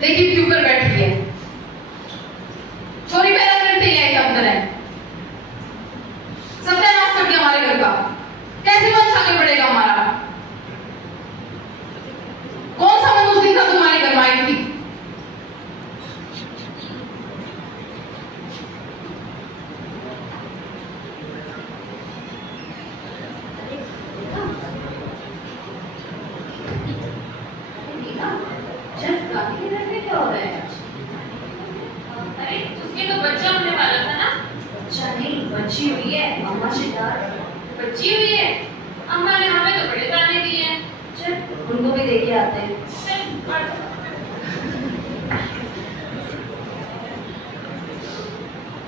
देखिए क्यों कर बैठी है, चोरी पैदा करते ही है अंदर है, सत्यानाश कर दिया हमारे घर का। कैसे वंश आगे बढ़ेगा हमारा? कौन सा मन उस दिन था तुम्हारे घर में आई थी? बच्ची हुई है, अम्मा से डर। बच्ची हुई है, अम्मा ने हमें तो बड़े ताने दिए हैं। चल उनको भी देके आते हैं।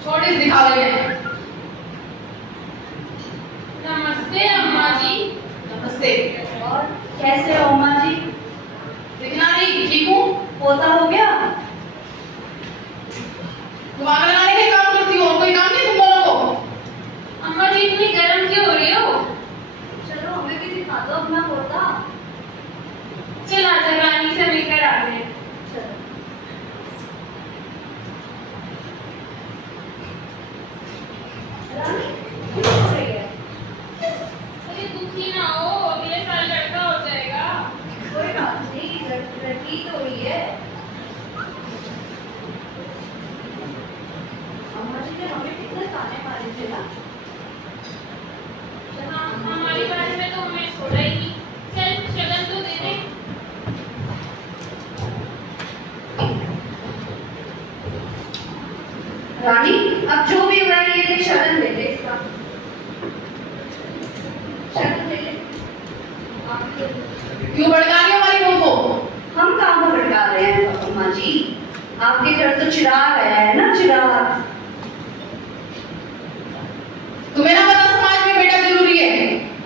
छोड़ इस दिखावे में। नमस्ते अम्मा जी। नमस्ते। और कैसे हो अम्मा जी? दिखना नहीं, ठीक हूँ। पोता हो गया? तुम आग लगाने के काम करती हो, कोई काम नहीं तुम दोनों को? अम्मा जी इतनी गर्म क्यों हो रही हो? चलो हमें भी दिखा दो अपना पोता। चल आजा, रानी से मिलकर आते हैं। अरे दुखी ना हो, अगले साल लड़का हो जाएगा। कोई बात नहीं, लड़की तो हुई है। अम्मा जी ने हमें कितने ताने मारे थे ना। हमारी बारे में तो हमें छोड़ा ही नहीं। चल शगन तो दे दे। रानी अब जो भी हुआ है ये शगन ले ले इसका। शगन ले ले। क्यों भड़का रही हो हमारी बहू को? हम कहाँ को भड़का रहे हैं अम्मा जी? आपके घर तो चिराग आया है ना, चिराग। तुम्हें ना पता समाज में बेटा जरूरी है।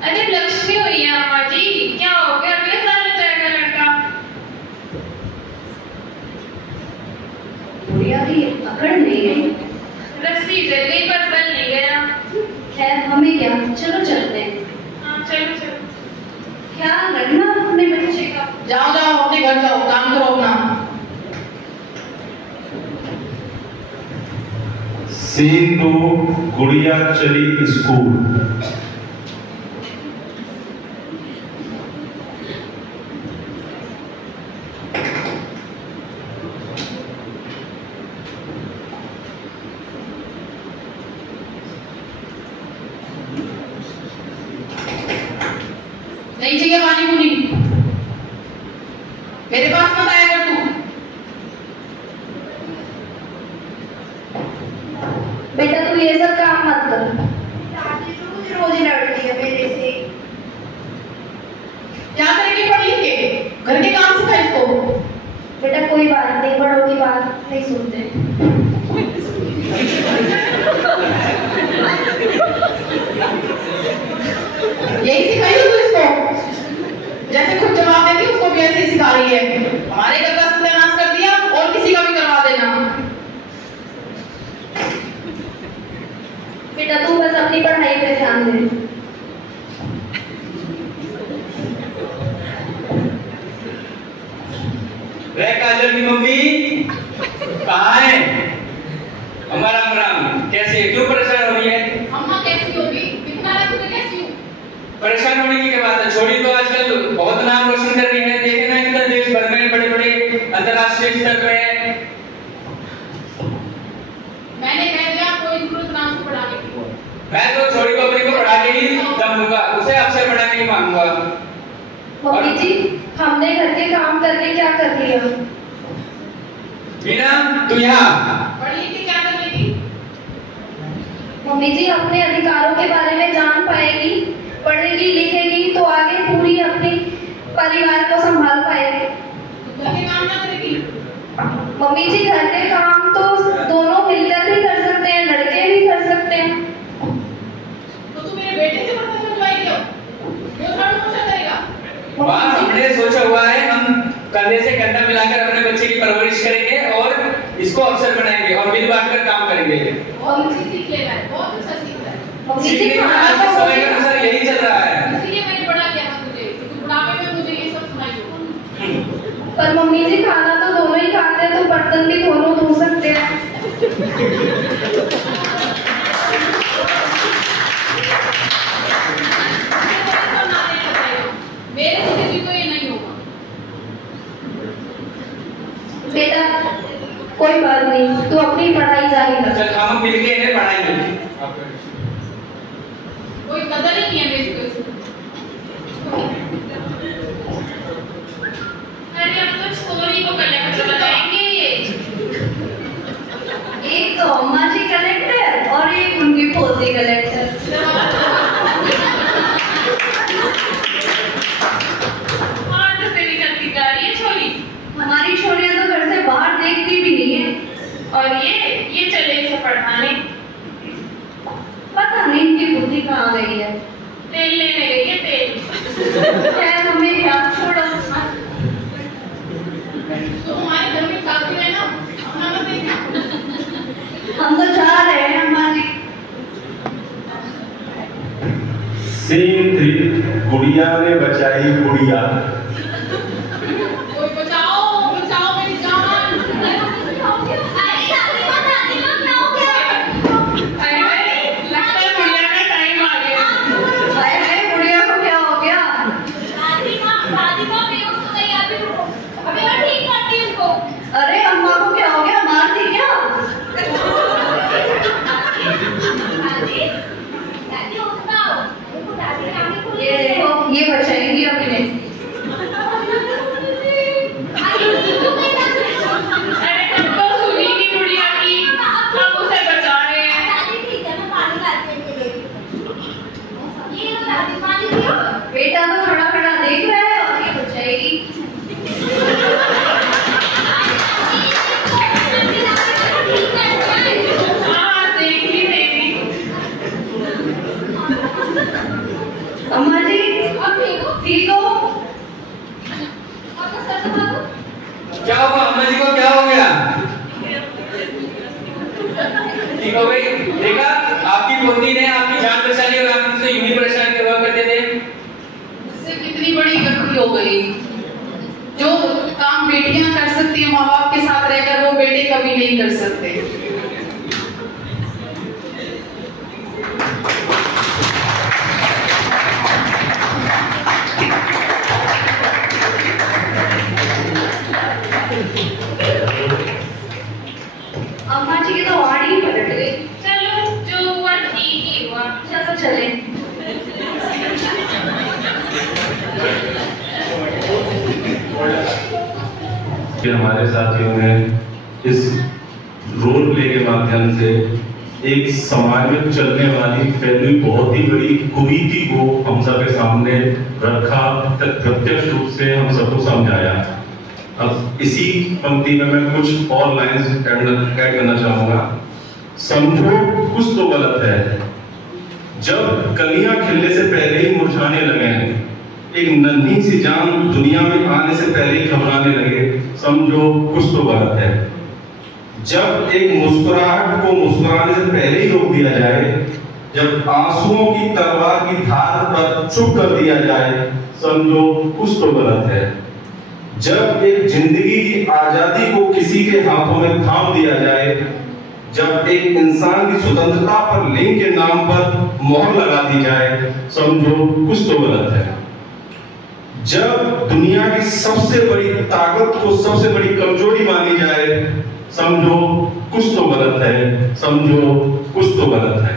अरे लक्ष्मी हुई है अम्मा जी, क्या हो गया, अगले साल हो जाएगा लड़का। बुढ़िया भी अकड़ नहीं गई, रस्सी जल गई पर बल नहीं गया। खैर हमें क्या, चलो चलते हैं। हाँ चलो चलो। ख्याल रखना अपने बच्चे का। जाओ जाओ अपने घर जाओ, काम करो अपना। सीन 2, गुड़िया चली स्कूल। नहीं चाहिए पानी पूरी, मेरे पास मत आया कर तू। बेटा तू ये सब काम मत कर। दादी रोज रोज लड़ती है मेरे से। क्या करेगी पढ़ लिख के? घर के काम सिखा इसको। बेटा कोई बात नहीं, बड़ों की बात नहीं सुनते। यही सिखाई हो तू इसको? जैसे खुद जवाब देती उसको भी ऐसे ही सिखा रही है। हमारे घर का सत्यानाश कर दिया और किसी का भी करवा देना। बेटा तू बस अपनी पढ़ाई पे ध्यान दे। रे काजल की मम्मी कहाँ है? अम्मा राम राम, कैसी है? क्यों परेशान हो रही है? अम्मा कैसी होगी? इतना है तुझे कैसी हो? परेशान होने की क्या बात है? छोड़ी तो आजकल बहुत नाम रोशन कर रही है, देखे ना इधर देश भर में बड़े बड़े अंतरराष्ट्रीय स्तर पे है। मैंने कह दिया कोई जरूरत नाम से पढ़ाने की। मैं तो छोड़ी को अपनी को पढ़ा के ही दम दूंगा, उसे अफसर बनाने नहीं मांगूंगा। मम्मी जी हमने घर के काम करके क्या कर लिया? मीना तू यहाँ पढ़ लिख के क्या कर लेगी? मम्मी जी अपने अधिकारों के बारे में जान पाएगी, पढ़ेगी लिखेगी तो आगे पूरी अपनी परिवार को संभाल पाएगी। घर के काम ना करेगी? मम्मी जी घर के काम तो दोनों मिलकर भी कर सकते हैं, लड़के भी कर सकते हैं। तो तू मेरे बेटे से बर्तन धुलवाई क्यों? वो झाड़ू पोछा करेगा। बात हमने सोचा हुआ है, हम कंधे से कंधा मिलाकर अपने बच्चे की परवरिश करेंगे और इसको अफसर बनाएंगे और मिल बांटकर काम करेंगे। बहुत अच्छी सीख लेगा, बहुत अच्छा सीख रहा है। मम्मी जी सीखने का आज के समय के अनुसार यही चल रहा है। इसीलिए मैंने पढ़ा क्या था तुझे, क्योंकि बुढ़ापे में मुझे ये सब सुनाई हो। पर मम्मी जी खाना तो दोनों ही खाते बेटा कोई बात नहीं, तू अपनी पढ़ाई जारी रख। चल हम मिलके इन्हें पढ़ाएंगे। कोई कदर ही नहीं है मेरी को। अरे अब तो स्टोरी को कलेक्टर बनाएंगे ये। एक तो अम्मा जी कलेक्टर और एक उनकी पोती कलेक्टर। और तो तेरी चलती जा रही है छोरी। हमारी छोरियां तो घर से बाहर देखती भी नहीं है। और ये चले इसे पढ़ाने। पता नहीं इनकी बुद्धि कहाँ गई है। तेल लेने गई है तेल। खैर हमें क्या छोड़ो। तो हमारे घर में काफी है ना, अपना मत देखना। हम तो जा रहे हैं अम्मा जी। सीन 3 गुड़िया ने बचाई गुड़िया। कोई बचाओ बचाओ मेरी जान। लगता है गुड़िया का टाइम आ गया। हाय हाय गुड़िया को क्या हो गया? अरे अम्मा को क्या हो गया? मार दी क्या? ये देखो ये बचाएंगी अब इन्हें। अरे तब तो सुनी की गुड़िया की, अब उसे बचा रहे हैं। बेटा तो खड़ा खड़ा देख रहा है और ये बचाएगी। हाँ देख ली देगी। अम्मा जी ठीक हो? क्या हुआ अम्मा जी को, क्या हो गया? ठीक हो गई? देखा आपकी पोती ने आपकी जान बचा ली और आप इनसे यूं ही परेशान करवा करते थे। इससे कितनी बड़ी गलती हो गई। जो काम बेटियां कर सकती हैं माँ बाप के साथ रहकर, वो बेटे कभी नहीं कर सकते। अम्मा जी की तो वाड़ी ही पलट गई। चलो जो हुआ ठीक ही हुआ। चलो चले। हमारे साथियों ने इस रोल प्ले के माध्यम से एक समाज में चलने वाली फैली बहुत ही बड़ी कुरीति को हम सबके सामने रखा, प्रत्यक्ष रूप से हम सबको समझाया। अब इसी पंक्ति में मैं कुछ और लाइंस ऐड करना चाहूंगा। समझो कुछ तो गलत है, जब कलियां खिलने से पहले ही मुरझाने लगे, एक नन्ही सी जान दुनिया में आने से पहले ही घबराने लगे, समझो कुछ तो गलत है। जब एक मुस्कुराहट को मुस्कुराने से पहले ही रोक दिया जाए, जब आंसुओं की तलवार की धार पर चुप कर दिया जाए, समझो कुछ तो गलत है। जब एक जिंदगी की आजादी को किसी के हाथों में थाम दिया जाए, जब एक इंसान की स्वतंत्रता पर लिंग के नाम पर मोहर लगा दी जाए, समझो कुछ तो गलत है। जब दुनिया की सबसे बड़ी ताकत को सबसे बड़ी कमजोरी मानी जाए, समझो कुछ तो गलत है, समझो कुछ तो गलत है।